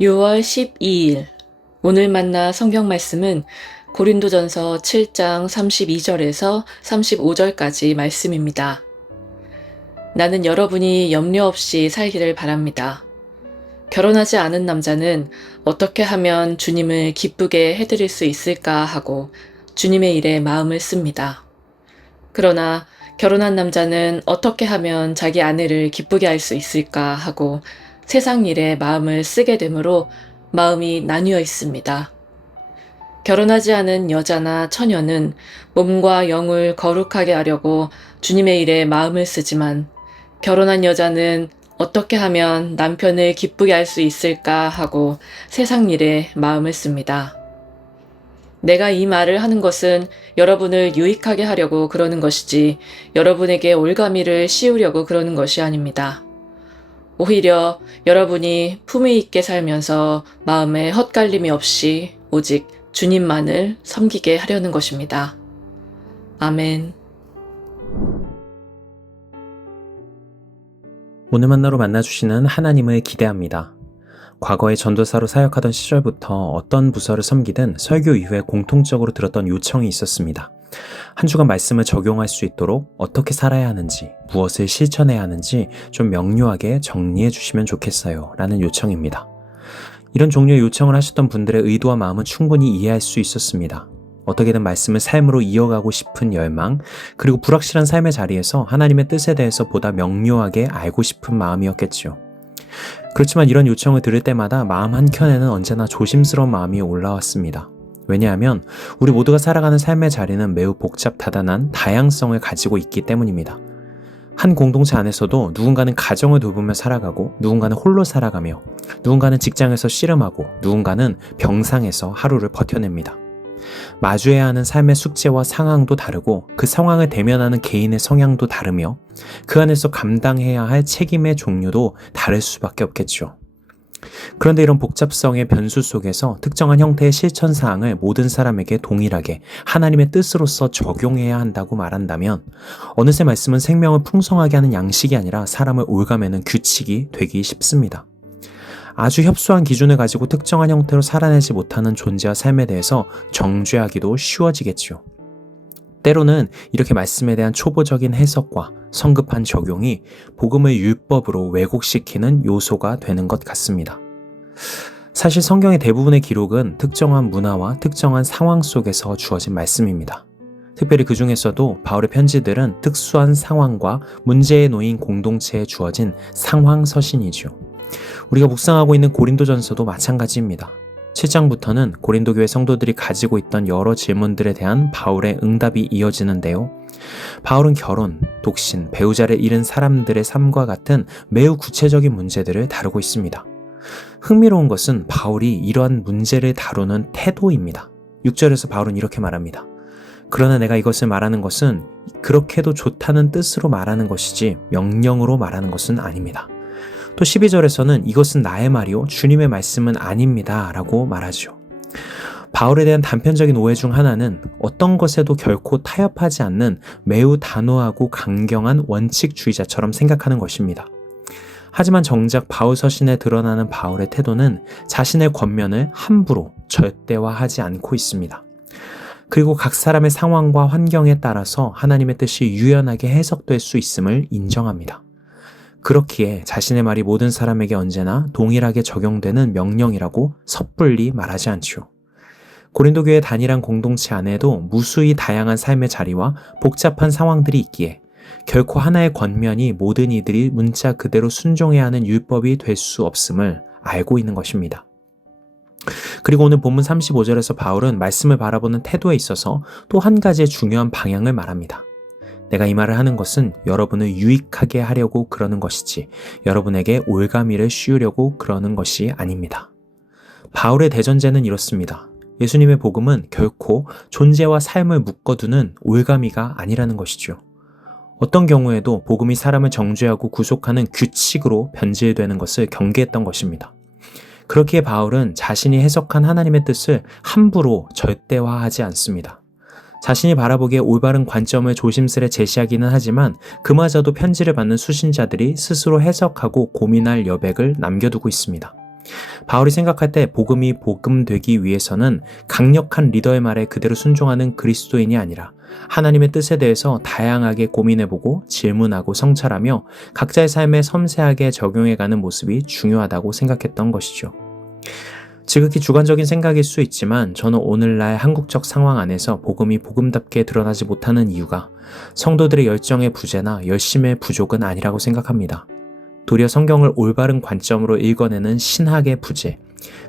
6월 12일 오늘 만나 성경 말씀은 고린도전서 7장 32절에서 35절까지 말씀입니다. 나는 여러분이 염려 없이 살기를 바랍니다. 결혼하지 않은 남자는 어떻게 하면 주님을 기쁘게 해드릴 수 있을까 하고 주님의 일에 마음을 씁니다. 그러나 결혼한 남자는 어떻게 하면 자기 아내를 기쁘게 할 수 있을까 하고 세상 일에 마음을 쓰게 되므로 마음이 나뉘어 있습니다. 결혼하지 않은 여자나 처녀는 몸과 영을 거룩하게 하려고 주님의 일에 마음을 쓰지만 결혼한 여자는 어떻게 하면 남편을 기쁘게 할 수 있을까 하고 세상 일에 마음을 씁니다. 내가 이 말을 하는 것은 여러분을 유익하게 하려고 그러는 것이지 여러분에게 올가미를 씌우려고 그러는 것이 아닙니다. 오히려 여러분이 품위 있게 살면서 마음에 헛갈림이 없이 오직 주님만을 섬기게 하려는 것입니다. 아멘. 오늘 만나로 만나주시는 하나님을 기대합니다. 과거에 전도사로 사역하던 시절부터 어떤 부서를 섬기든 설교 이후에 공통적으로 들었던 요청이 있었습니다. 한 주간 말씀을 적용할 수 있도록 어떻게 살아야 하는지, 무엇을 실천해야 하는지 좀 명료하게 정리해 주시면 좋겠어요 라는 요청입니다. 이런 종류의 요청을 하셨던 분들의 의도와 마음은 충분히 이해할 수 있었습니다. 어떻게든 말씀을 삶으로 이어가고 싶은 열망, 그리고 불확실한 삶의 자리에서 하나님의 뜻에 대해서 보다 명료하게 알고 싶은 마음이었겠지요. 그렇지만 이런 요청을 들을 때마다 마음 한켠에는 언제나 조심스러운 마음이 올라왔습니다. 왜냐하면 우리 모두가 살아가는 삶의 자리는 매우 복잡다단한 다양성을 가지고 있기 때문입니다. 한 공동체 안에서도 누군가는 가정을 돌보며 살아가고, 누군가는 홀로 살아가며, 누군가는 직장에서 씨름하고, 누군가는 병상에서 하루를 버텨냅니다. 마주해야 하는 삶의 숙제와 상황도 다르고, 그 상황을 대면하는 개인의 성향도 다르며, 그 안에서 감당해야 할 책임의 종류도 다를 수밖에 없겠죠. 그런데 이런 복잡성의 변수 속에서 특정한 형태의 실천사항을 모든 사람에게 동일하게 하나님의 뜻으로서 적용해야 한다고 말한다면 어느새 말씀은 생명을 풍성하게 하는 양식이 아니라 사람을 올가매는 규칙이 되기 쉽습니다. 아주 협소한 기준을 가지고 특정한 형태로 살아내지 못하는 존재와 삶에 대해서 정죄하기도 쉬워지겠죠. 때로는 이렇게 말씀에 대한 초보적인 해석과 성급한 적용이 복음을 율법으로 왜곡시키는 요소가 되는 것 같습니다. 사실 성경의 대부분의 기록은 특정한 문화와 특정한 상황 속에서 주어진 말씀입니다. 특별히 그 중에서도 바울의 편지들은 특수한 상황과 문제에 놓인 공동체에 주어진 상황 서신이죠. 우리가 묵상하고 있는 고린도전서도 마찬가지입니다. 7장부터는 고린도 교회 성도들이 가지고 있던 여러 질문들에 대한 바울의 응답이 이어지는데요. 바울은 결혼, 독신, 배우자를 잃은 사람들의 삶과 같은 매우 구체적인 문제들을 다루고 있습니다. 흥미로운 것은 바울이 이러한 문제를 다루는 태도입니다. 6절에서 바울은 이렇게 말합니다. 그러나 내가 이것을 말하는 것은 그렇게도 좋다는 뜻으로 말하는 것이지 명령으로 말하는 것은 아닙니다. 또 12절에서는 이것은 나의 말이요 주님의 말씀은 아닙니다 라고 말하죠. 바울에 대한 단편적인 오해 중 하나는 어떤 것에도 결코 타협하지 않는 매우 단호하고 강경한 원칙주의자처럼 생각하는 것입니다. 하지만 정작 바울 서신에 드러나는 바울의 태도는 자신의 권면을 함부로 절대화하지 않고 있습니다. 그리고 각 사람의 상황과 환경에 따라서 하나님의 뜻이 유연하게 해석될 수 있음을 인정합니다. 그렇기에 자신의 말이 모든 사람에게 언제나 동일하게 적용되는 명령이라고 섣불리 말하지 않죠. 고린도 교회 단일한 공동체 안에도 무수히 다양한 삶의 자리와 복잡한 상황들이 있기에 결코 하나의 권면이 모든 이들이 문자 그대로 순종해야 하는 율법이 될 수 없음을 알고 있는 것입니다. 그리고 오늘 본문 35절에서 바울은 말씀을 바라보는 태도에 있어서 또 한 가지의 중요한 방향을 말합니다. 내가 이 말을 하는 것은 여러분을 유익하게 하려고 그러는 것이지 여러분에게 올가미를 씌우려고 그러는 것이 아닙니다. 바울의 대전제는 이렇습니다. 예수님의 복음은 결코 존재와 삶을 묶어두는 올가미가 아니라는 것이죠. 어떤 경우에도 복음이 사람을 정죄하고 구속하는 규칙으로 변질되는 것을 경계했던 것입니다. 그렇기에 바울은 자신이 해석한 하나님의 뜻을 함부로 절대화하지 않습니다. 자신이 바라보기에 올바른 관점을 조심스레 제시하기는 하지만 그마저도 편지를 받는 수신자들이 스스로 해석하고 고민할 여백을 남겨두고 있습니다. 바울이 생각할 때 복음이 복음되기 위해서는 강력한 리더의 말에 그대로 순종하는 그리스도인이 아니라 하나님의 뜻에 대해서 다양하게 고민해보고 질문하고 성찰하며 각자의 삶에 섬세하게 적용해가는 모습이 중요하다고 생각했던 것이죠. 지극히 주관적인 생각일 수 있지만 저는 오늘날 한국적 상황 안에서 복음이 복음답게 드러나지 못하는 이유가 성도들의 열정의 부재나 열심의 부족은 아니라고 생각합니다. 도리어 성경을 올바른 관점으로 읽어내는 신학의 부재,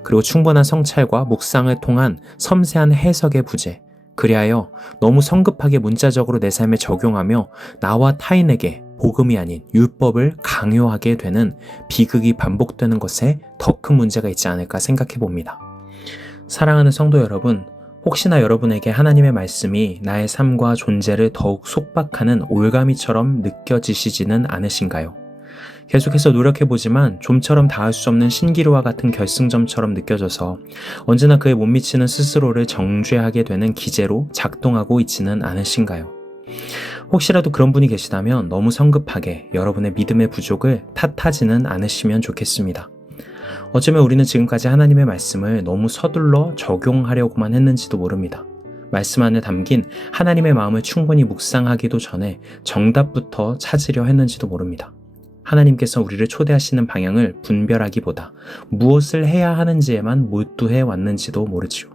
그리고 충분한 성찰과 묵상을 통한 섬세한 해석의 부재, 그리하여 너무 성급하게 문자적으로 내 삶에 적용하며 나와 타인에게 복음이 아닌 율법을 강요하게 되는 비극이 반복되는 것에 더 큰 문제가 있지 않을까 생각해 봅니다. 사랑하는 성도 여러분, 혹시나 여러분에게 하나님의 말씀이 나의 삶과 존재를 더욱 속박하는 올가미처럼 느껴지시지는 않으신가요? 계속해서 노력해보지만 좀처럼 닿을 수 없는 신기루와 같은 결승점처럼 느껴져서 언제나 그에 못 미치는 스스로를 정죄하게 되는 기제로 작동하고 있지는 않으신가요? 혹시라도 그런 분이 계시다면 너무 성급하게 여러분의 믿음의 부족을 탓하지는 않으시면 좋겠습니다. 어쩌면 우리는 지금까지 하나님의 말씀을 너무 서둘러 적용하려고만 했는지도 모릅니다. 말씀 안에 담긴 하나님의 마음을 충분히 묵상하기도 전에 정답부터 찾으려 했는지도 모릅니다. 하나님께서 우리를 초대하시는 방향을 분별하기보다 무엇을 해야 하는지에만 몰두해 왔는지도 모르지요.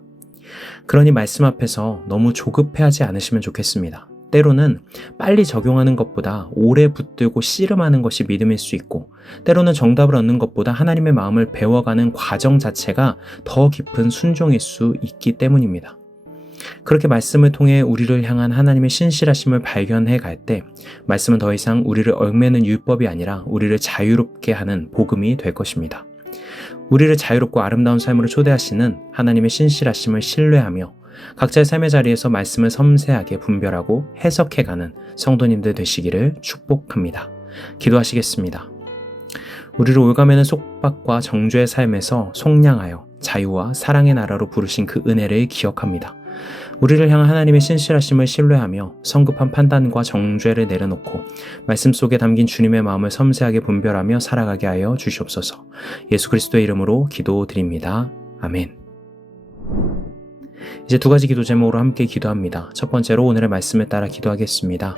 그러니 말씀 앞에서 너무 조급해하지 않으시면 좋겠습니다. 때로는 빨리 적용하는 것보다 오래 붙들고 씨름하는 것이 믿음일 수 있고, 때로는 정답을 얻는 것보다 하나님의 마음을 배워가는 과정 자체가 더 깊은 순종일 수 있기 때문입니다. 그렇게 말씀을 통해 우리를 향한 하나님의 신실하심을 발견해 갈 때 말씀은 더 이상 우리를 얽매는 율법이 아니라 우리를 자유롭게 하는 복음이 될 것입니다. 우리를 자유롭고 아름다운 삶으로 초대하시는 하나님의 신실하심을 신뢰하며 각자의 삶의 자리에서 말씀을 섬세하게 분별하고 해석해가는 성도님들 되시기를 축복합니다. 기도하시겠습니다. 우리를 올가매는 속박과 정죄의 삶에서 속량하여 자유와 사랑의 나라로 부르신 그 은혜를 기억합니다. 우리를 향한 하나님의 신실하심을 신뢰하며 성급한 판단과 정죄를 내려놓고 말씀 속에 담긴 주님의 마음을 섬세하게 분별하며 살아가게 하여 주시옵소서. 예수 그리스도의 이름으로 기도드립니다. 아멘. 이제 두 가지 기도 제목으로 함께 기도합니다. 첫 번째로 오늘의 말씀에 따라 기도하겠습니다.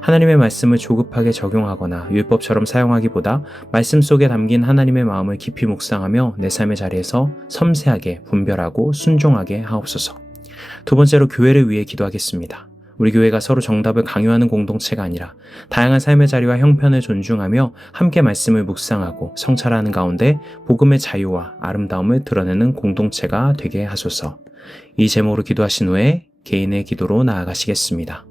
하나님의 말씀을 조급하게 적용하거나 율법처럼 사용하기보다 말씀 속에 담긴 하나님의 마음을 깊이 묵상하며 내 삶의 자리에서 섬세하게 분별하고 순종하게 하옵소서. 두 번째로 교회를 위해 기도하겠습니다. 우리 교회가 서로 정답을 강요하는 공동체가 아니라 다양한 삶의 자리와 형편을 존중하며 함께 말씀을 묵상하고 성찰하는 가운데 복음의 자유와 아름다움을 드러내는 공동체가 되게 하소서. 이 제목으로 기도하신 후에 개인의 기도로 나아가시겠습니다.